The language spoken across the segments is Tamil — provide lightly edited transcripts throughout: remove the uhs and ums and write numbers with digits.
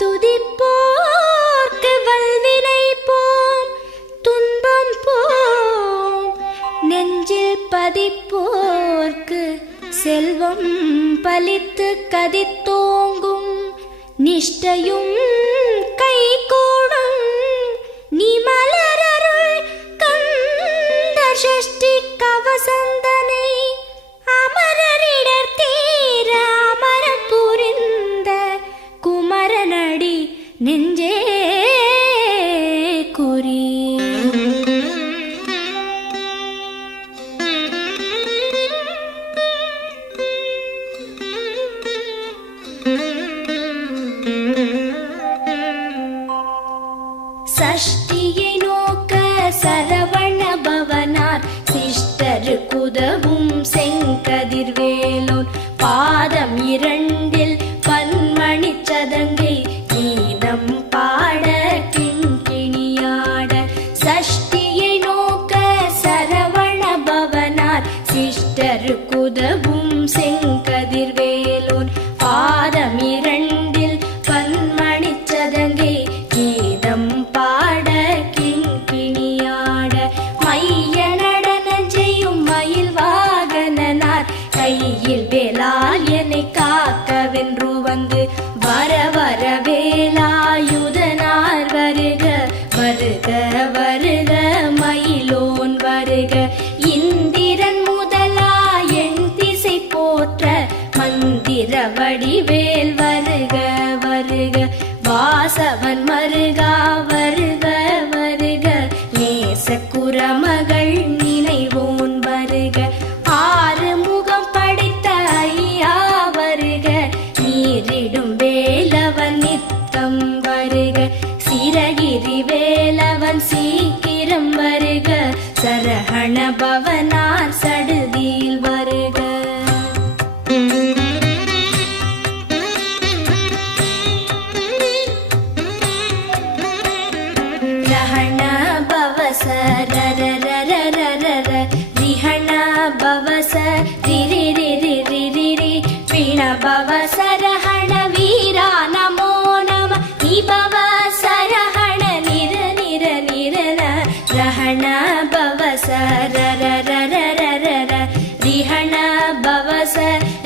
துதிப்போர்க்கு வல்வினை போம், துன்பம் போம். நெஞ்சில் பதிப்போர்க்கு செல்வம் பலித்து கதித்தோங்கும். நிஷ்டையும் கைகூடும் நீ மலரருள் கந்த சஷ்டி கவசந்தனை. அமரரிடர் தீர அமரம் புரிந்த குமரனடி நெஞ்சே குறி. சஷ்டியை நோக்க சரவண பவனார் சிஷ்டருக்குதவும் செங்கதிர்வேலோன். பாதம் இரண்டில் பன்மணி சதங்கை கீதம் பாட கிண்கிணியாட. சஷ்டியை நோக்க சரவண பவனார் சிஷ்டருக்குதவும் செங்கதிர்வேலோன். பாதம் இரண்டில் பன்மணி சதங்கை கீதம் பாட கிண்கிணியாட. மைய நடன செய்யும் மயில் வாகனனார் கையில் வேலால் என்னை காக்கவென்று வந்து. வர வர வேலாயுதனார் வருக வருக வருக மயிலோன் வருக. இந்திரன் முதலா என் திசை போற்ற மந்திர வடிவேல் வருக வருக. வாசவன் மருகா வருக வருக. நேசக்குரமகள் நினைவோன் வருக. ஆறு முகம் படைத்த ஐயா வருக. நீரிடும் வேலவன் நித்தம் வருக. சிரகிரி வேலவன் சீக்கிரம் வருக. சரஹண பவனார் சடுதியில் வருக. ரஹண பவச ரரரரரரர. ரிஹண பவச ரிரிரிரிரிரிரி. பிண பவச ரஹண வீரா நமோ நம. நிபவ சரஹண நிர நிர நிரன. ரஹண பவச ரரரரரரர. ரிஹண பவச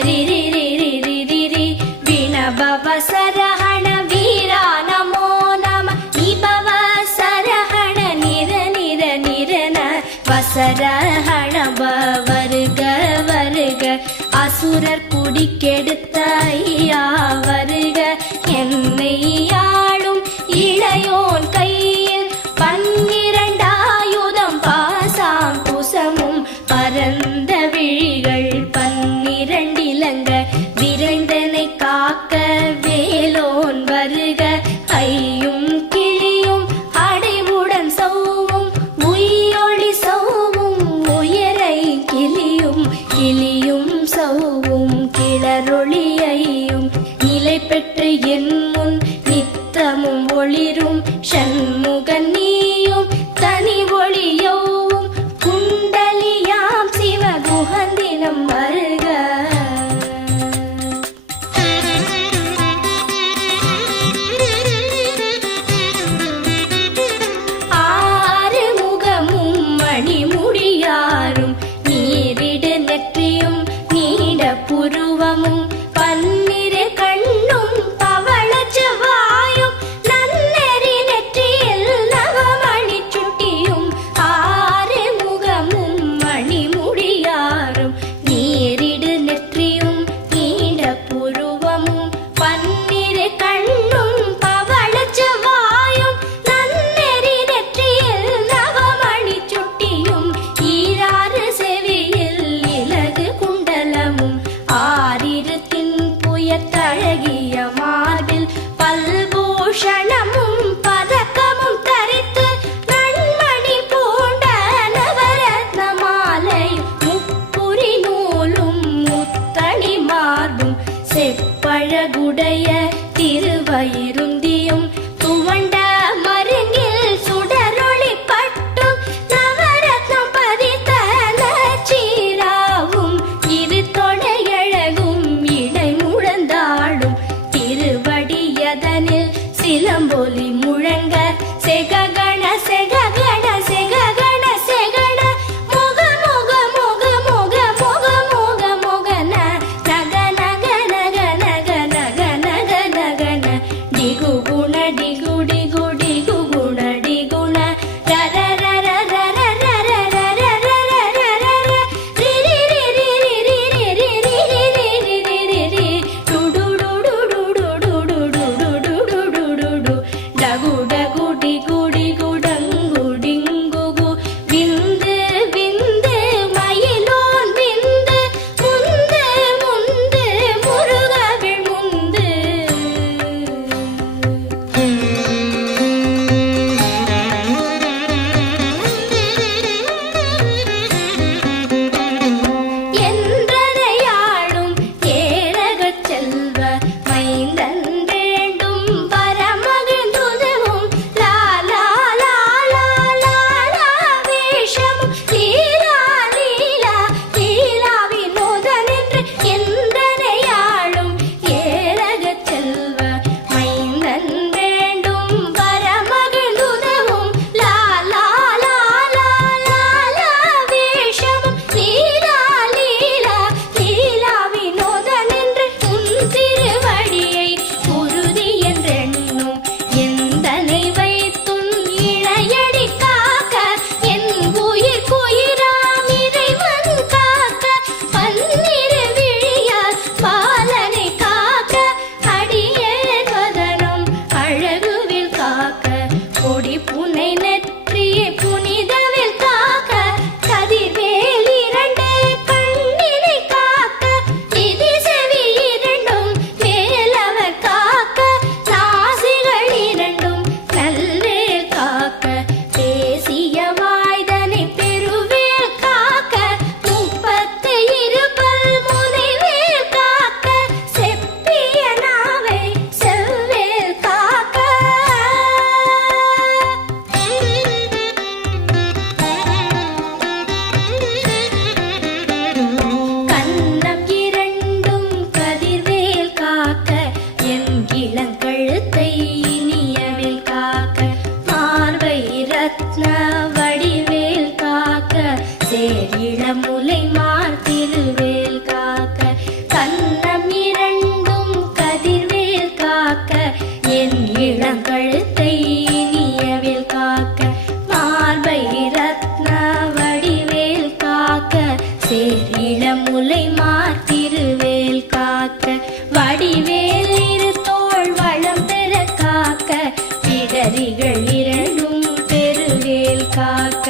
ரிரிரிரிரிரிரி. பிண பவச ரஹண வீரா நமோ நம. நிபவ சரஹண நிர நிர நிரன. வசரஹண வருக வருக. அசுரர் குடிக்கெடுத்த ஐயா வருக. என்னை ஆளும் இளையோன் கையில் பன்னிரண்டாயுதம் பாசாம் குசமும் பரந்த விழிகள் பன்னிரண்டிலங்க. விரைந்தனை காக்க வேலோன் வருக. ஐயும் கிளியும் அடைவுடன் சௌவும் உயிரொளி சௌவும் உயரை கிளியும் கிளியும் சௌவும் கிளரொளியையும் நிலை பெற்று என் முன் நித்தமும் ஒளிரும். ஷண்முகன் நீயும் தனி ஒளியோவும் குண்டலியாம் சிவ குஹந்தினம் வருக. ஆறு முகமும் மணிமுடியாரும் நீரிடு நெற்றியும் நீட புருவமும் பன்னிரு கண்ணும் பவள செவ்வாயும் நன்னெறி நெற்றியில் நவமணி சுட்டியும். ஆறு முகமும் மணிமுடியாரும் நீரிடு நெற்றியும் நீட புருவமும் பன்னிரு கண்ணும் பவள செவ்வாயும் நன்னெறி நெற்றியில் நவமணி சுட்டியும். ஈராறு செவியில் இலகு குண்டலமும் ஆறிரு தின்புயத்தழகிய மார்பில் பல்பூஷணமும் பதக்கமும் தரித்து நன்மணி பூண்ட நவரத்ன மாலை முப்புரி நூலும் முத்தணி மார்பும் செப்பழகுடைய திருவயிருந்தியும் துவண்ட மருங்கில் சுடரொளி பட்டும் நவரத்னம் பதித்த நச்சீராவும் இரு தொடையழகும் கன்னம் இரண்டும் கதிர்வேல் காக்க என் இளங்கழுத்தை இனியவேல் காக்க மார்பை ரத்ன வடிவேல் காக்க சேரிளமுலை மாத்திருவேல் காக்க வடிவேல் இரு தோள் வளம் பெற காக்க பிடரிகள் இரண்டும் பெருவேல் காக்க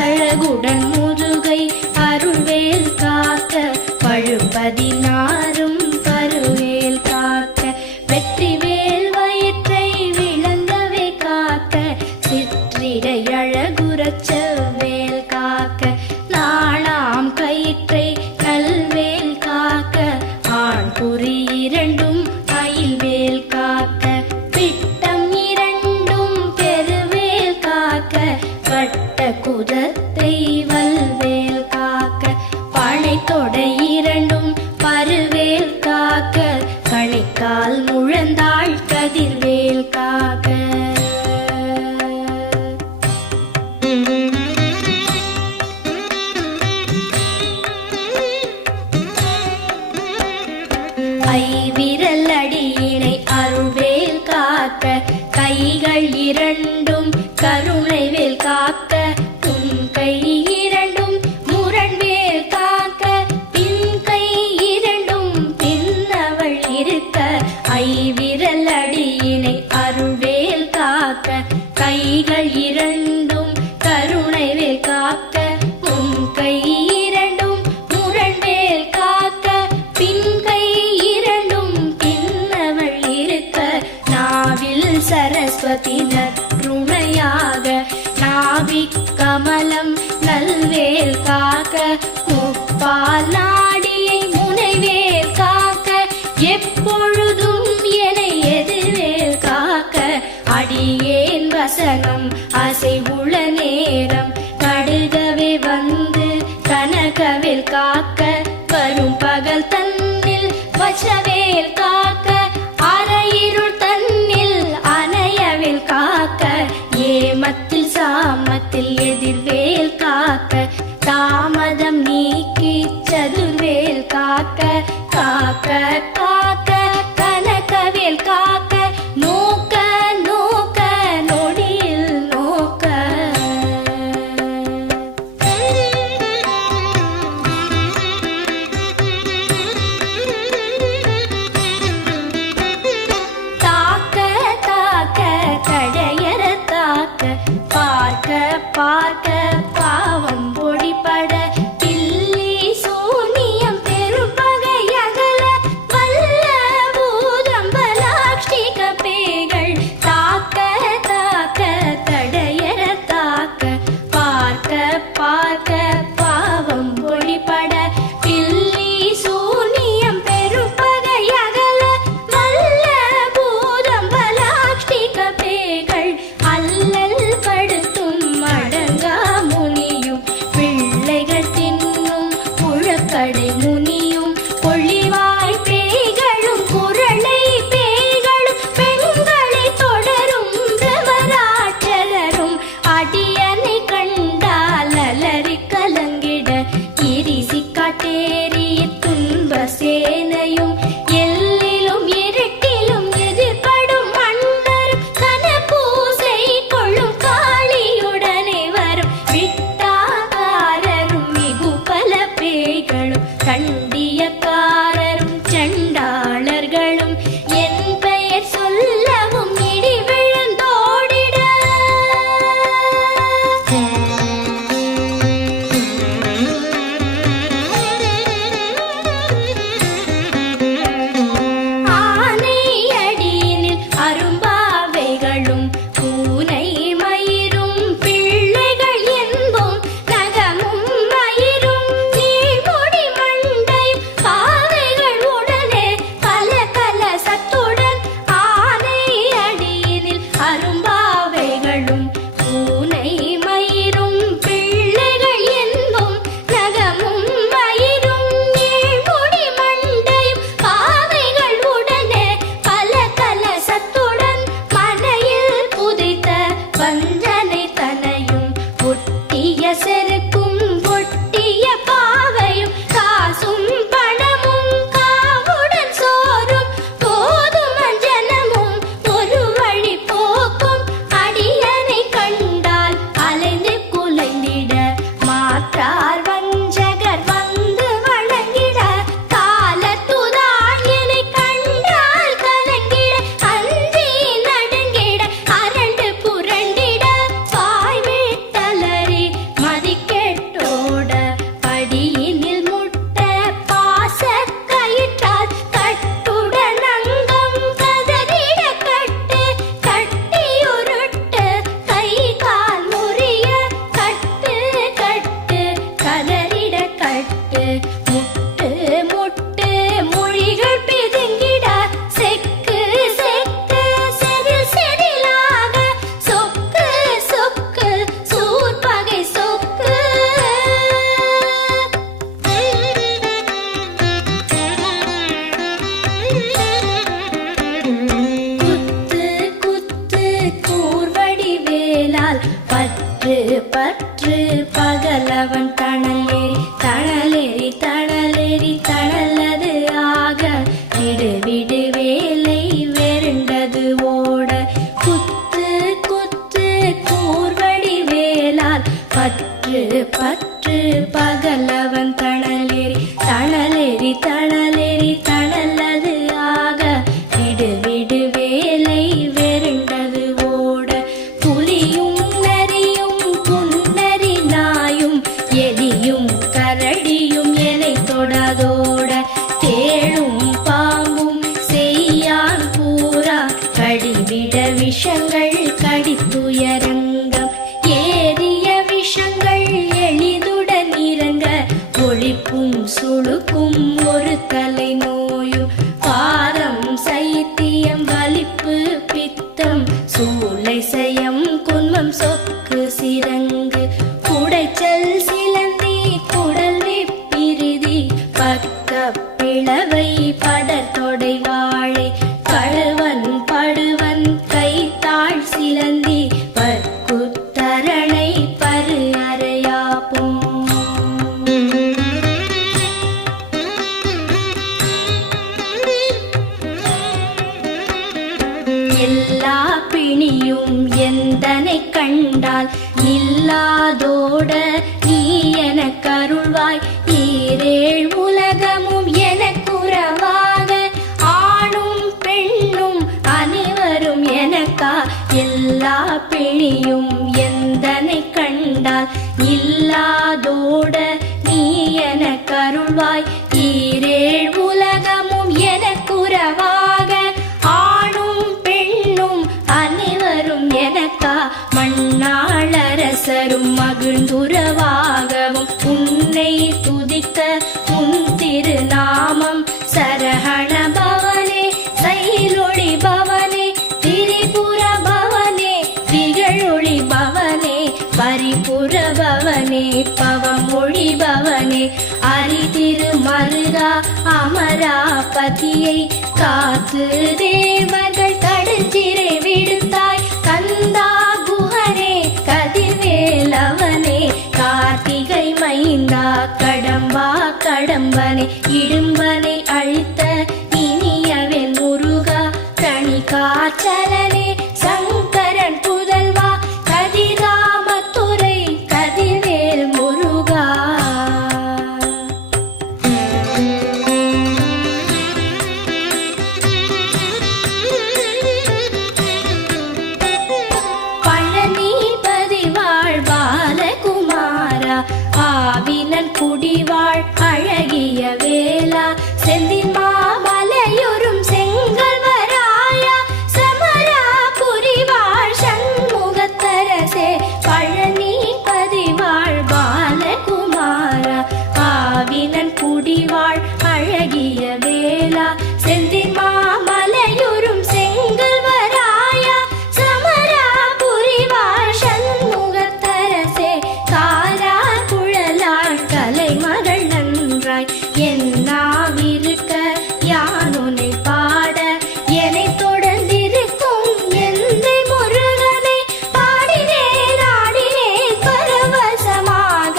அழகுடன் முதுகை அருள்வேல் காக்க பழுப்பதினாரும் கருவேல் காக்க வெற்றிவேல் வயிற்றை விளங்கவே காக்க சிற்றிடை அழகுறச் செவ்வேல் காக்க நாளாம் கயிற்றை நல்வேல் காக்க ஆண் குறி இரண்டும் அயில்வேல் காக்க பிட்டம் இரண்டும் பெருவேல் காக்க வட்ட குதத்தை வல்வேல் காக்க பனை தொடை இரண்டும் பருவேல் காக்க கணைக்கால் முழந்தாள் கதிர்வேல் காக்க ஐவிரல் அடியினை அருள்வேல் காக்க கைகள் இரண்டும் கருணைவேல் காக்க உன் கை இரண்டும் முரண்வேல் காக்க பின் கை இரண்டும் பின்னவள் இருக்க ஐவிரல் அடியினை அருள்வேல் காக்க கைகள் இரண்டும் கருணைவேல் காக்க உன் கை இரண்டும் முரண்வேல் காக்க பின் கை இரண்டும் பின்னவள் இருக்க நாவில் சரஸ்வதி நற்றுணையாக நாவிக் கமலம் நல்வேல் காக்க முப்பால் நாடியை முனைவேல் காக்க எப்பொழுதும் என எதிர்வேல் காக்க அடியேன் வசனம் அசைவுள நேரம் கடுகவே வந்து கனகவேல் காக்க வரும் பகல் தன்னில் வச்சவேல் காக்க அரையிருள் தன்னில் அணையவேல் காக்க ஏமத்தில் சாமத்தில் எதிர்வேல் காக்க தாமதம் நீக்கி சதுர்வேல் காக்க காக்க காக்க கனகவேல் காக்க நோக்க நோக்க நொடியில் நோக்க தாக்க தாக்க கடையற தாக்க பார்க்க பார்க்க பாவம் பொடிபட பில்லி சூனியம் பெரும்பகை அகல வல்ல விடு விடு வேலை வெருண்டது ஓட குத்து குத்து கூர்வடி வேலால் பற்று பற்று பகலவன் தணலேறி தணலேறி தணலேறி தணலது ஆக விடு விடு வேலை வெருண்டது ஓட புலியும் நரியும் புன்னரி நாயும் எலியும் கரடியும் எனை தொடாதோட தேளும் பாம்பும் செய்யான் பூரா கடிவிட விஷங்கள் கடித்துயரங்கம் ஏறிய விஷங்கள் எளிதுடன் இறங்க ஒழிப்பும் சுழுக்கும் ஒரு தலை நோயும் பாரம் சைத்தியம் வலிப்பு பித்தம் சூளை சயம் குன்மம் சொக்கு சிரங்கு குடைச்சல் சிலந்தி குடல் வெப்பிரிதி பக்க பிளவை படத்தொடை வாழை கழுவன் படுவன் கைத்தாள் சிலந்தி பற்குத்தரணை பரு அறையாப்பும் எல்லா பிணியும் எந்தனை கண்டால் நில்லாதோட நீ எனக்கு அருள்வாய் ஈரேழ் உலகமும் எனக்குறவாக ஆணும் பெண்ணும் அனைவரும் எனக்கா எல்லா பிணியும் எந்தனை கண்டால் நில்லாதோட நீ எனக்கு அருள்வாய் ஈரேழ் உலகமும் எனக்குறவாக ஆணும் பெண்ணும் அனைவரும் எனக்கா மண்ணாளரசரும் மகிழ்ந்துறவாகவும் உன்னை துதிக்க உன் திருநாமம் சரஹண பவனே சைலொளி பவனே திரிபுர பவனே திகழொளி பவனே பரிபுர பவனே பவமொழி பவனே அரிதிரு மருகா அமராபதியை காத்து தேவர்கள் கடுஞ்சிறை விடுத்தாய் கந்தா குஹனே கதிர்வேலவனே கார்த்திகை மைந்தா கடம்பா கடம்பனை இடும்பனை அழித்த இனியவன் முருகா தனி காச்சலனே சங்கரன் புதல்வா கதிராமத்துறை கதிர்வேல் முருகா பழனிபதி வாழ் பாலகுமாரா ஆவினன் குடிவாழ் அழகிய வேலா செந்தின் மாமலையுறும் செங்கல்வராயா சமரா புரிவாழ் சண்முகத்தரசே பழனிபதி வாழ் பாலகுமாரா ஆவினன் குடிவாழ் அழகிய வேலா செந்தின் மாமலையுறும் செங்கல்வராயா சமரா புரிவாழ் சண்முகத்தரசே காரா குழலாள் கலைமகள் நன்றாய் என்னாவிருக்க யானுனை பாட என்னை தொடர்ந்திருக்கும் எந்தை முருகனை பாடினேன் ஆடினேன் பரவசமாக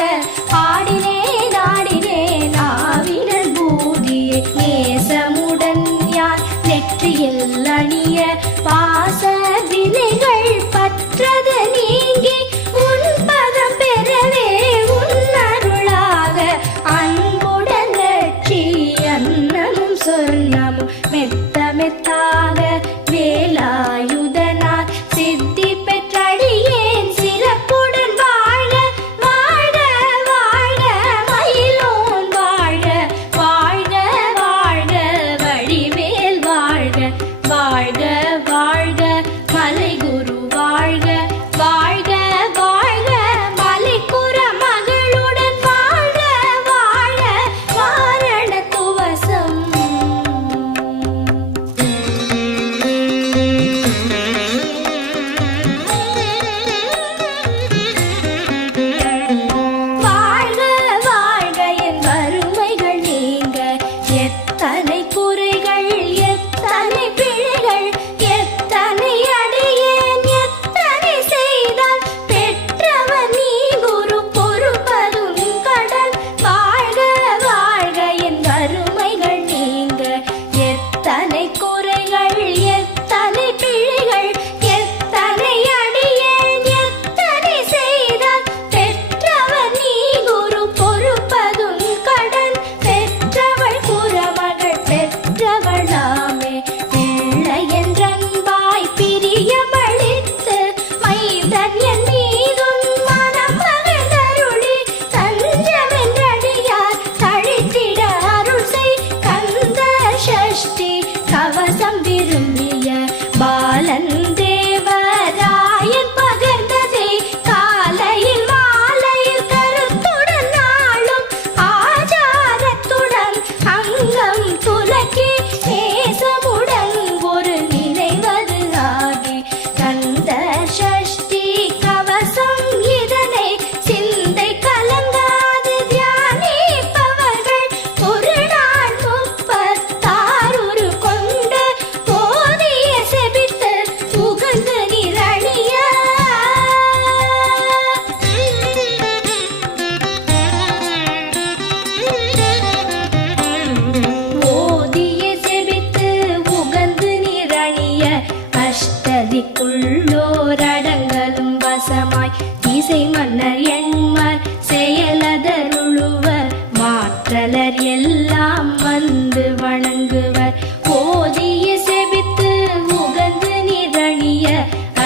ஆடினேன் ஆடினேன் ஆவினன் பூதியை நேசமுடன் யான் நெற்றியில் அணிய பாச வினைகள் பற்றது நீங்கி உன் பதம் பெறவே உன் அருளாக அன்புடன் லட்சி அன்னமும் சொர்ணமும் மெத்த மெத்தாக வேலாயுதனார் சித்தி பெற்றடியேன் சிறப்புடன் வாழ வாழ வாழ மயிலோன் வாழ வாழ்க வாழ்க வடிவேல் வாழ்க வாழ்க வாழ்க மலைகுரு வாழ்க வாழ்க வாழ்க மலைக்குற மகளுடன் வாழ்க வாழ வாரண துவசம் அஷ்டதிக்குள்ளோரடங்கலும் வசமாய் இசை மன்னர் எண்மர் செயலதருளுவர் மாற்றலர் எல்லாம் வந்து வணங்குவர் ஓதிய செபித்து உகந்து நிரணிய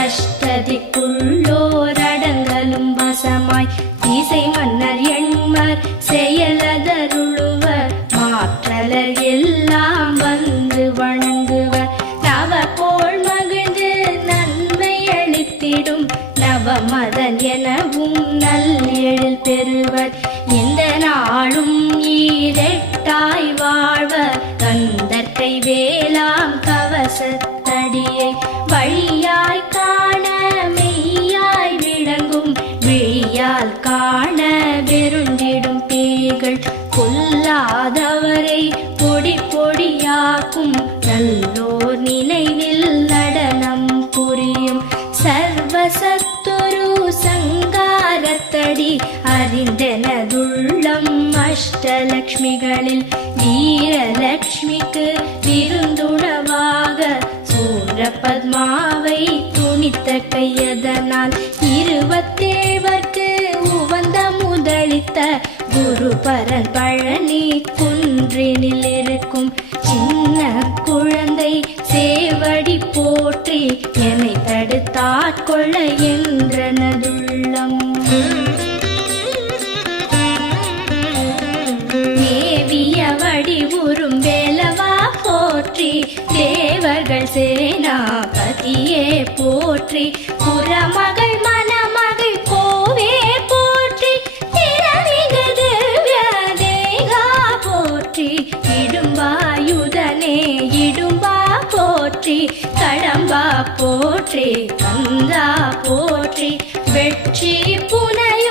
அஷ்டதிக்குள்ளோரடங்கலும் வசமாய் இசை மன்னர் எண்மர் செயலதருளுவர் மாற்றலர் எல்லாம் வந்து வணங்குவர் நவகோள் மகிழ்ந்து நன்மை அளித்திடும் நவமதன் எனவும் நல்லெழில் பெறுவர் எந்த நாளும் ஈரெட்டாய் வாழ்வர் கந்தற்கை வேளாம் கவசத்தடியை வழியாய் காண மெய்யாய் விளங்கும் விழியால் காண வெருண்டிடும் பேய்கள் கொல்லாதவரை பொடி பொடியாக்கும் நல்லோர் நினைவில் நடனம் புரியும் சர்வசத்துரு சங்காரத்தடி அறிந்தனதுள்ளம் அஷ்டலக்ஷ்மிகளில் வீரலக்ஷ்மிக்கு விருந்துணவாக சூரபத்மாவை துணித்த கையதனால் 27 உவந்த முதலித்த குருபரன் பழனி குன்றினில் இருக்கும் சின்ன குழந்தை சேவடி போற்றி என்னை தடுத்தாட்கொள்ள என்றனதுள்ளம் மேவிய வடிவுறும் வேலவா போற்றி தேவர்கள் சேனாபதியே போற்றி புறமகள் மணமகள் கோவே போற்றி திறமிகு திவ்ய தேகா போற்றி இடும்பாயுதனே இடும்பா போற்றி கடம்பா போற்றி கந்தா போற்றி வெற்றி புனைய